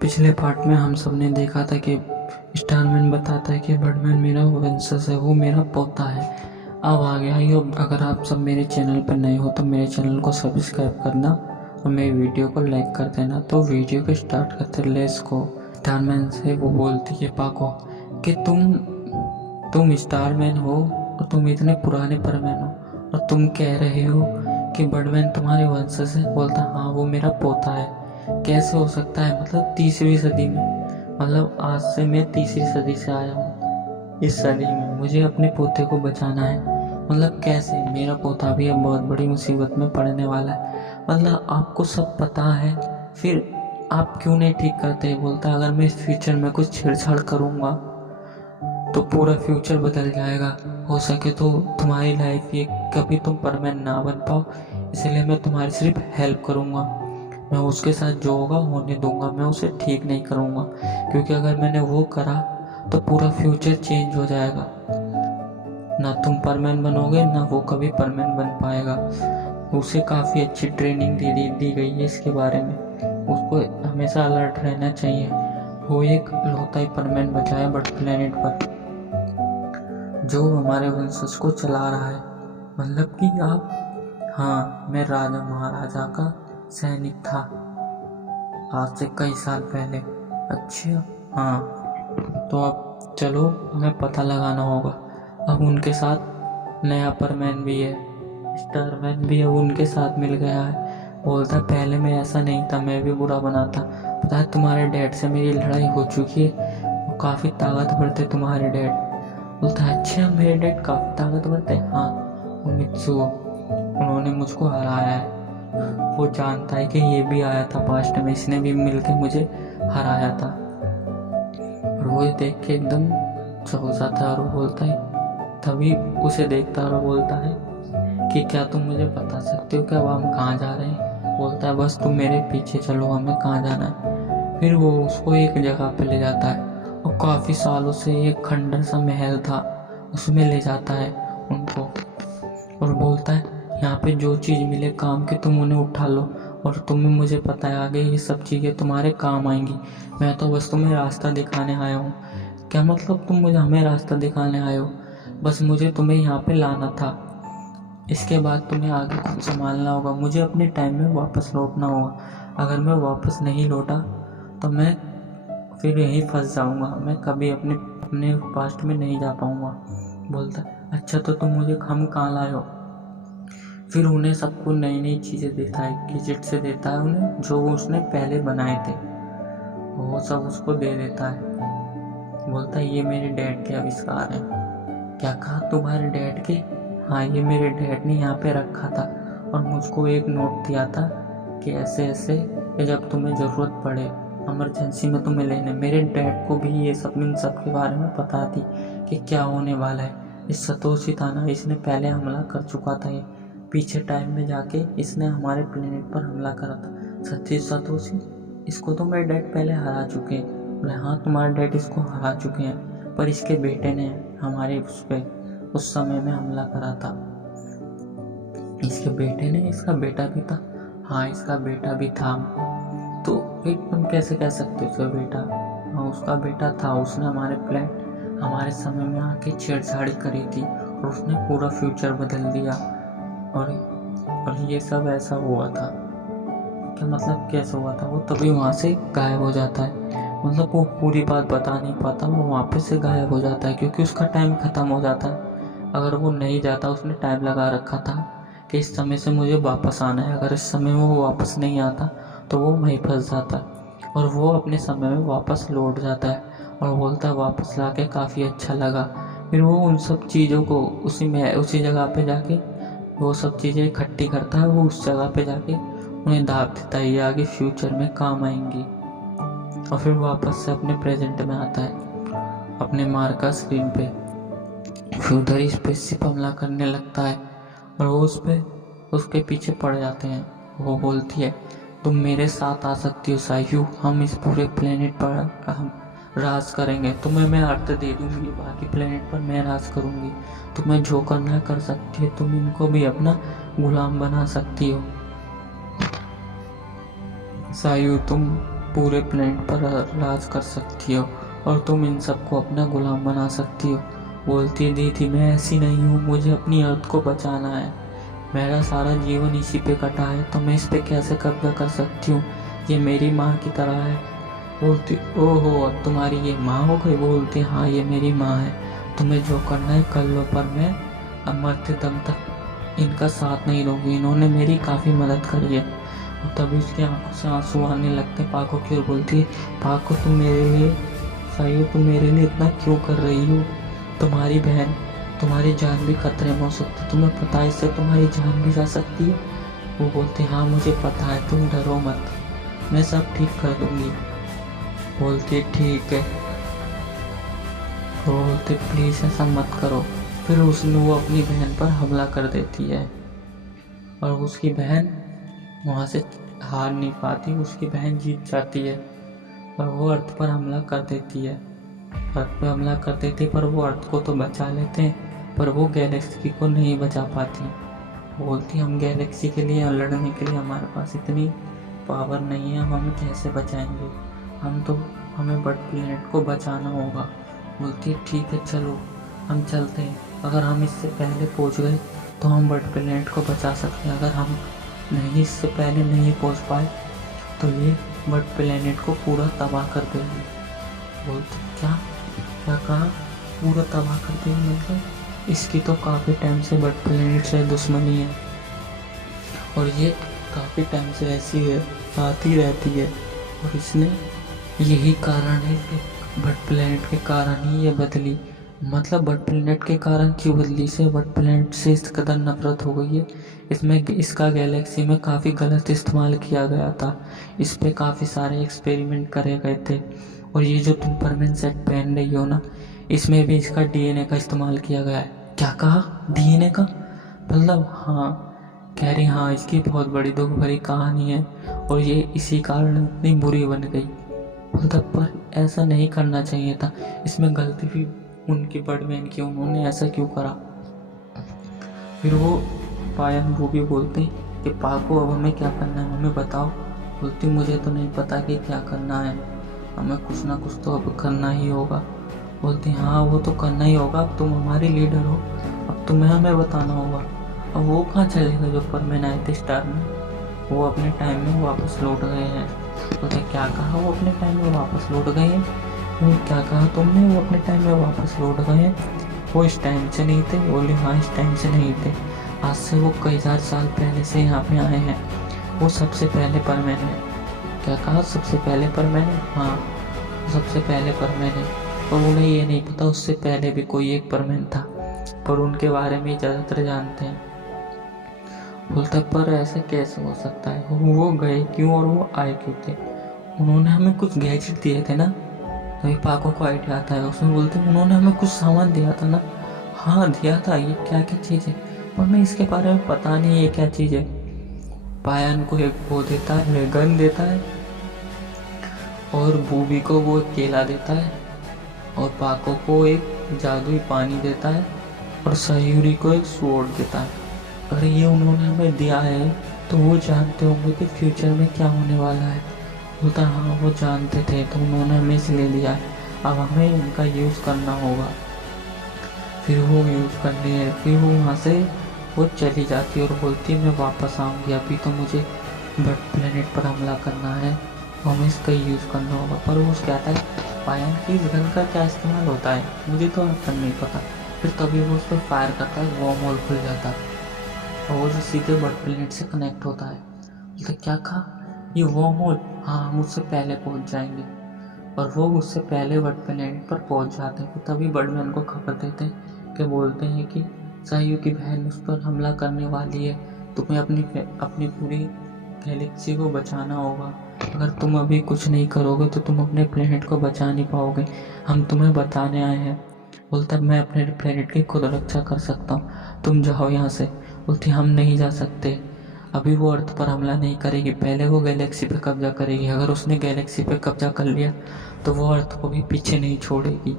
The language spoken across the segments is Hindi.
पिछले पार्ट में हम सब ने देखा था कि स्टारमैन बताता है कि बर्डमैन मेरा वंशज है, वो मेरा पोता है। अब आ गया ये। अगर आप सब मेरे चैनल पर नए हो तो मेरे चैनल को सब्सक्राइब करना और मेरी वीडियो को लाइक कर देना। तो वीडियो को स्टार्ट करते लेस को। स्टारमैन से वो बोलती है पाको कि तुम स्टारमैन हो और तुम इतने पुराने परमैन हो और तुम कह रहे हो कि बर्डमैन तुम्हारे वंशज है। बोलता हाँ, वो मेरा पोता है। कैसे हो सकता है? मतलब 3वीं सदी में, मतलब आज से मैं 3री सदी से आया हूँ। इस सदी में मुझे अपने पोते को बचाना है। मतलब कैसे? मेरा पोता भी अब बहुत बड़ी मुसीबत में पड़ने वाला है। मतलब आपको सब पता है, फिर आप क्यों नहीं ठीक करते? बोलता अगर मैं फ्यूचर में कुछ छेड़छाड़ करूँगा तो पूरा फ्यूचर बदल जाएगा। हो सके तो तुम्हारी लाइफ ये कभी तुम परमानेंट ना बन पाओ, इसलिए मैं तुम्हारी सिर्फ हेल्प करूँगा। मैं उसके साथ जो होगा होने दूंगा, मैं उसे ठीक नहीं करूँगा, क्योंकि अगर मैंने वो करा तो पूरा फ्यूचर चेंज हो जाएगा। ना तुम परमानेंट बनोगे, ना वो कभी परमानेंट बन पाएगा। उसे काफ़ी अच्छी ट्रेनिंग दी गई है इसके बारे में। उसको हमेशा अलर्ट रहना चाहिए। वो एक लौता ही परमानेंट बचा है बट प्लेनेट पर, जो हमारे वंशज को चला रहा है। मतलब कि आप, हाँ, मैं राजा महाराजा का सैनिक था आज से कई साल पहले। अच्छा, हाँ, तो अब चलो हमें पता लगाना होगा। अब उनके साथ नया परमैन भी है, स्टारमैन भी अब उनके साथ मिल गया है। बोलता पहले मैं ऐसा नहीं था, मैं भी बुरा बना था। पता है तुम्हारे डैड से मेरी लड़ाई हो चुकी है, वो काफ़ी ताकतवर थे तुम्हारे डैड। बोलता है अच्छा, मेरे डैड काफ़ी ताकतवर थे? हाँ, वो मित्सुओ, उन्होंने मुझको हराया है। वो जानता है कि ये भी आया था पास्ट में, इसने भी मिलकर मुझे हराया था। और वो देख के एकदम चौंक जाता है और वो बोलता है, तभी उसे देखता है और बोलता है कि क्या तुम मुझे बता सकते हो कि अब हम कहाँ जा रहे हैं? बोलता है बस तुम मेरे पीछे चलो, हमें कहाँ जाना है। फिर वो उसको एक जगह पे ले जाता है और काफ़ी सालों से एक खंडर सा महल था, उसमें ले जाता है उनको और बोलता है यहाँ पे जो चीज़ मिले काम की तुम उन्हें उठा लो, और तुम्हें मुझे पता है आगे ये सब चीज़ें तुम्हारे काम आएंगी। मैं तो बस तुम्हें रास्ता दिखाने आया हूँ। क्या मतलब तुम मुझे हमें रास्ता दिखाने आए हो? बस मुझे तुम्हें यहाँ पे लाना था, इसके बाद तुम्हें आगे खुद संभालना होगा। मुझे अपने टाइम में वापस लौटना होगा। अगर मैं वापस नहीं लौटा तो मैं फिर यहीं फंस जाऊँगा, मैं कभी अपने पास्ट में नहीं जा पाऊँगा। बोलता अच्छा, तो तुम मुझे हम कहाँ लाए हो? फिर उन्हें सबको नई नई चीज़ें देता है, गैजेट से देता है उन्हें, जो उसने पहले बनाए थे वो सब उसको दे देता है। बोलता है ये मेरे डैड के आविष्कार हैं। क्या कहा? तुम्हारे डैड के? हाँ, ये मेरे डैड ने यहाँ पे रखा था और मुझको एक नोट दिया था कि ऐसे ऐसे कि जब तुम्हें ज़रूरत पड़े, इमरजेंसी में तुम्हें लेने। मेरे डैड को भी ये सब इन सब के बारे में पता थी कि क्या होने वाला है। इस सतोशी था ना, इसने पहले हमला कर चुका था। ये पीछे टाइम में जाके इसने हमारे प्लेनेट पर हमला करा था। सच्ची सतोशी, इसको तो मेरे डैड पहले हरा चुके हैं। बोले हाँ, तुम्हारे डैड इसको हरा चुके हैं, पर इसके बेटे ने हमारे उस पर उस समय में हमला करा था। इसके बेटे ने? इसका बेटा भी था? हाँ, इसका बेटा भी था। तो एकदम कैसे कह सकते हो उसका बेटा? हाँ, उसका बेटा था। उसने हमारे समय में आके छेड़छाड़ी करी थी और उसने पूरा फ्यूचर बदल दिया। और ये सब ऐसा हुआ था। क्या मतलब कैसे हुआ था? वो तभी वहाँ से गायब हो जाता है। मतलब वो पूरी बात बता नहीं पाता, वो वहाँ पे से गायब हो जाता है क्योंकि उसका टाइम ख़त्म हो जाता है। अगर वो नहीं जाता, उसने टाइम लगा रखा था कि इस समय से मुझे वापस आना है, अगर इस समय में वो वापस नहीं आता तो वो वहीं फंस जाता और वो अपने समय में वापस लौट जाता है और बोलता है वापस लाके काफ़ी अच्छा लगा। फिर वो उन सब चीज़ों को उसी जगह पे जाके वो सब चीज़ें इकट्ठी करता है। वो उस जगह पे जाके उन्हें दाब देता है, ये आगे फ्यूचर में काम आएंगी। और फिर वापस से अपने प्रेजेंट में आता है, अपने मार्का स्क्रीन पे। फिर उधर ही स्पेसशिप हमला करने लगता है और वो उसके पीछे पड़ जाते हैं। वो बोलती है तुम मेरे साथ आ सकती हो सायू, हम इस पूरे प्लेनेट पर हम राज करेंगे। तुम्हें मैं अर्थ दे दूंगी, बाकी प्लेनेट पर मैं राज करूंगी। तुम्हें जो करना है कर सकती है, तुम इनको भी अपना गुलाम बना सकती हो। सायू, तुम पूरे प्लेनेट पर राज कर सकती हो और तुम इन सबको अपना गुलाम बना सकती हो। बोलती है दीदी मैं ऐसी नहीं हूँ, मुझे अपनी अर्थ को बचाना है, मेरा सारा जीवन इसी पे कटा है, तो मैं इस पे कैसे कब्जा कर सकती हूँ, ये मेरी माँ की तरह है। बोलती ओहो अब तुम्हारी ये माँ हो गई। बोलती हाँ ये मेरी माँ है, तुम्हें जो करना है कर लो, पर मैं अब मरते दम तक इनका साथ नहीं दूंगी, इन्होंने मेरी काफ़ी मदद करी है। और तभी उसकी आंखों से आंसू आने लगते पाको की, और बोलती है पाको तुम मेरे लिए सही हो, तुम मेरे लिए इतना क्यों कर रही हो, तुम्हारी बहन तुम्हारी जान भी खतरे में हो सकती है, तुम्हें पता है इससे तुम्हारी जान भी जा सकती है। वो बोलते हाँ मुझे पता है, तुम डरो मत, मैं सब ठीक कर दूंगी। बोलती ठीक है। वो बोलते प्लीज़ ऐसा मत करो। फिर वो अपनी बहन पर हमला कर देती है और उसकी बहन वहाँ से हार नहीं पाती, उसकी बहन जीत जाती है और वो अर्थ पर हमला कर देती है। अर्थ पर हमला कर देती है पर वो अर्थ को तो बचा लेते हैं, पर वो गैलेक्सी को नहीं बचा पाती। बोलती हम गैलेक्सी के लिए लड़ने के लिए हमारे पास इतनी पावर नहीं है, हम हमें कैसे बचाएंगे, हमें बर्ड प्लेनेट को बचाना होगा। बोलती है ठीक है चलो हम चलते हैं, अगर हम इससे पहले पहुंच गए तो हम बर्ड प्लेनेट को बचा सकते हैं, अगर हम नहीं इससे पहले नहीं पहुंच पाए तो ये बर्ड प्लेनेट को पूरा तबाह कर देंगे। बोलती क्या क्या कहा, पूरा तबाह कर देंगे, मतलब इसकी तो काफ़ी टाइम से बर्ड प्लेनेट से दुश्मनी है और ये काफ़ी टाइम से ऐसी है, आती रहती है, और इसने यही कारण है कि बर्ड प्लेनेट के कारण ही ये बदली। मतलब बर्ड प्लेनेट के कारण क्यों बदली, से बर्ड प्लेनेट से इस कदर नफरत हो गई है, इसका गैलेक्सी में काफ़ी गलत इस्तेमाल किया गया था, इस पे काफ़ी सारे एक्सपेरिमेंट करे गए थे। और ये जो तुम परमानेंट सेट पहन रही हो ना, इसमें भी इसका डीएनए का इस्तेमाल किया गया है। क्या कहा, डीएनए का मतलब? हाँ कह रही हाँ इसकी बहुत बड़ी दुख भरी कहानी है और ये इसी कारण इतनी बुरी बन गई। मतलब पर ऐसा नहीं करना चाहिए था, इसमें गलती भी उनकी बड़ी बहन की, उन्होंने ऐसा क्यों करा। फिर वो पायन वो भी बोलते कि पाको अब हमें क्या करना है, हमें बताओ। बोलती मुझे तो नहीं पता कि क्या करना है, हमें कुछ ना कुछ तो अब करना ही होगा। बोलती हाँ वो तो करना ही होगा, अब तुम हमारी लीडर हो, अब तुम्हें हमें बताना होगा। अब वो कहाँ चले गए जो परमेन आए थे स्टार में, वो अपने टाइम में वापस लौट गए हैं। बोलते क्या कहा, वो अपने टाइम में वापस लौट गए हैं? वो क्या कहा तुमने, वो अपने टाइम में वापस लौट गए हैं? वो इस टाइम से नहीं थे? बोले हाँ इस टाइम से नहीं थे, आज से वो कई हजार साल पहले से यहाँ पे आए हैं, वो सबसे पहले परमेन है। क्या कहा, सबसे पहले परमेन है? हाँ सबसे पहले परमेन है, और उन्हें ये नहीं पता उससे पहले भी कोई एक परमेन था, पर उनके बारे में ज़्यादातर जानते हैं। बोलता पर ऐसे कैसे हो सकता है, वो गए क्यों और वो आए क्यों थे? उन्होंने हमें कुछ गैजेट दिए थे ना, तभी पाको को आइडिया आता है, उसमें बोलते उन्होंने हमें कुछ सामान दिया था ना। हाँ दिया था, ये क्या क्या चीज़ है, पर मैं इसके बारे में पता नहीं ये क्या चीज़ है। पायन को एक वो देता है, गन देता है, और बूबी को वो एक केला देता है, और पाको को एक जादुई पानी देता है, और सयूरी को एक स्वॉर्ड देता है। अगर ये उन्होंने हमें दिया है तो वो जानते होंगे कि फ्यूचर में क्या होने वाला है। बोलता हाँ वो जानते थे तो उन्होंने हमें इसलिए दिया है, अब हमें इनका यूज़ करना होगा। फिर वो यूज़ करनी है, फिर वो वहाँ से वो चली जाती है और बोलती है मैं वापस आऊँगी, अभी तो मुझे बर्ड प्लेनेट पर हमला करना है, हमें इसका यूज़ करना होगा। पर वो कहता है पायन की इस गन का क्या इस्तेमाल होता है, मुझे तो आज तक नहीं पता। फिर तभी वो उस पर फायर करता है, वॉर्म होल खुल जाता है और वो जो सीधे बर्ड प्लेनेट से कनेक्ट होता है। बोलते क्या कहा, ये वॉर्म होल? हाँ हम उससे पहले पहुंच जाएंगे, और वो उससे पहले बर्ड प्लेनेट पर पहुंच जाते हैं। तभी बर्डमैन को खबर देते हैं कि बोलते हैं कि सायू की बहन उस पर हमला करने वाली है, तुम्हें अपनी पूरी गैलेक्सी को बचाना होगा, अगर तुम अभी कुछ नहीं करोगे तो तुम अपने प्लेनेट को बचा नहीं पाओगे, हम तुम्हें बताने आए हैं। बोलता मैं अपने प्लेनेट की खुद रक्षा कर सकता हूँ, तुम जाओ यहाँ से। बोलती हम नहीं जा सकते, अभी वो अर्थ पर हमला नहीं करेगी, पहले वो गैलेक्सी पे कब्जा करेगी, अगर उसने गैलेक्सी पे कब्जा कर लिया तो वो अर्थ को भी पीछे नहीं छोड़ेगी।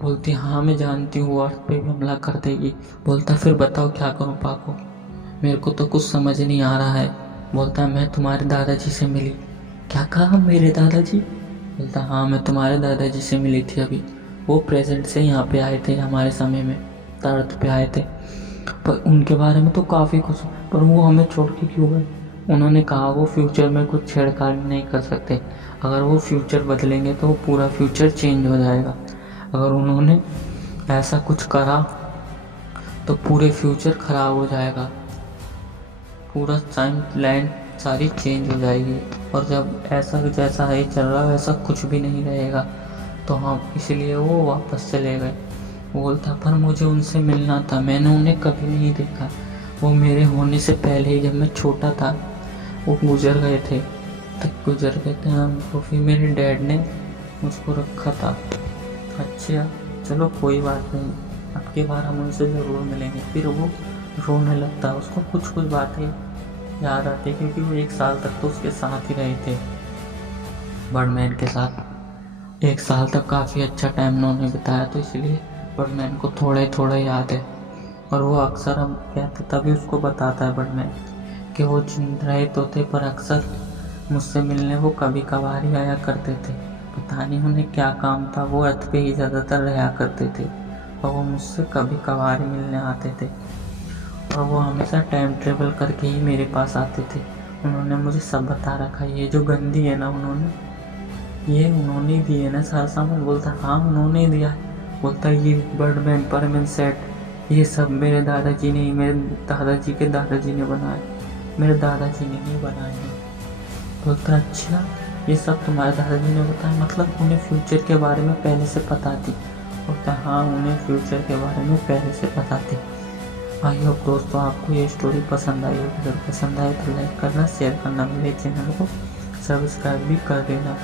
बोलती हाँ मैं जानती हूँ वो अर्थ पे भी हमला कर देगी। बोलता फिर बताओ क्या करूँ पाको, मेरे को तो कुछ समझ नहीं आ रहा है। बोलता मैं तुम्हारे दादाजी से मिली। क्या कहा मेरे दादाजी? बोलता हाँ, मैं तुम्हारे दादाजी से मिली थी अभी, वो प्रेजेंट से यहाँ पे आए थे हमारे समय में, अर्थ पे आए थे। पर उनके बारे में तो काफ़ी कुछ, पर वो हमें छोड़ के क्यों गए? उन्होंने कहा वो फ्यूचर में कुछ छेड़छाड़ नहीं कर सकते, अगर वो फ्यूचर बदलेंगे तो पूरा फ्यूचर चेंज हो जाएगा। अगर उन्होंने ऐसा कुछ करा तो पूरे फ्यूचर ख़राब हो जाएगा, पूरा टाइम लाइन सारी चेंज हो जाएगी। और जब ऐसा जैसा है चल रहा वैसा कुछ भी नहीं रहेगा, तो हम इसलिए वो वापस चले गए। बोलता पर मुझे उनसे मिलना था, मैंने उन्हें कभी नहीं देखा, वो मेरे होने से पहले ही जब मैं छोटा था वो गुजर गए थे, तो फिर मेरे डैड ने मुझको रखा था। अच्छा चलो कोई बात नहीं, अब की बार हम उनसे ज़रूर मिलेंगे। फिर वो रोने लगता है, उसको कुछ कुछ बातें याद आती है, क्योंकि वो 1 साल तक तो उसके साथ ही रहे थे, बर्डमैन के साथ 1 साल तक काफ़ी अच्छा टाइम उन्होंने बिताया, तो इसलिए बर्डमैन को थोड़ा थोड़ा याद है। और वो अक्सर हम कहते तभी उसको बताता है बर्डमैन कि वो जिंदा रहे तो थे, पर अक्सर मुझसे मिलने वो कभी कभार ही आया करते थे, पता नहीं उन्हें क्या काम था, वो अर्थ पे ही ज़्यादातर रहा करते थे और वो मुझसे कभी कभार ही मिलने आते थे। और वो हमेशा टाइम ट्रेवल करके ही मेरे पास आते थे। उन्होंने मुझे सब बता रखा, ये जो गंदी है ना ये उन्होंने दी है ना सारा सामान? बोलता हाँ उन्होंने दिया है। बोलता ये बर्डमैन परमैन सेट ये सब मेरे दादाजी ने, मेरे दादाजी के दादाजी ने बनाए, मेरे दादाजी ने नहीं बनाए हैं। बोलता अच्छा ये सब तुम्हारे दादाजी ने बताया, मतलब उन्हें फ्यूचर के बारे में पहले से पता थी? बोलता हाँ उन्हें फ्यूचर के बारे में पहले से पता थी। आई होप दोस्तों आपको ये स्टोरी पसंद आई होगी, अगर पसंद आए तो लाइक करना, शेयर करना, मेरे चैनल को सब्सक्राइब भी कर देना।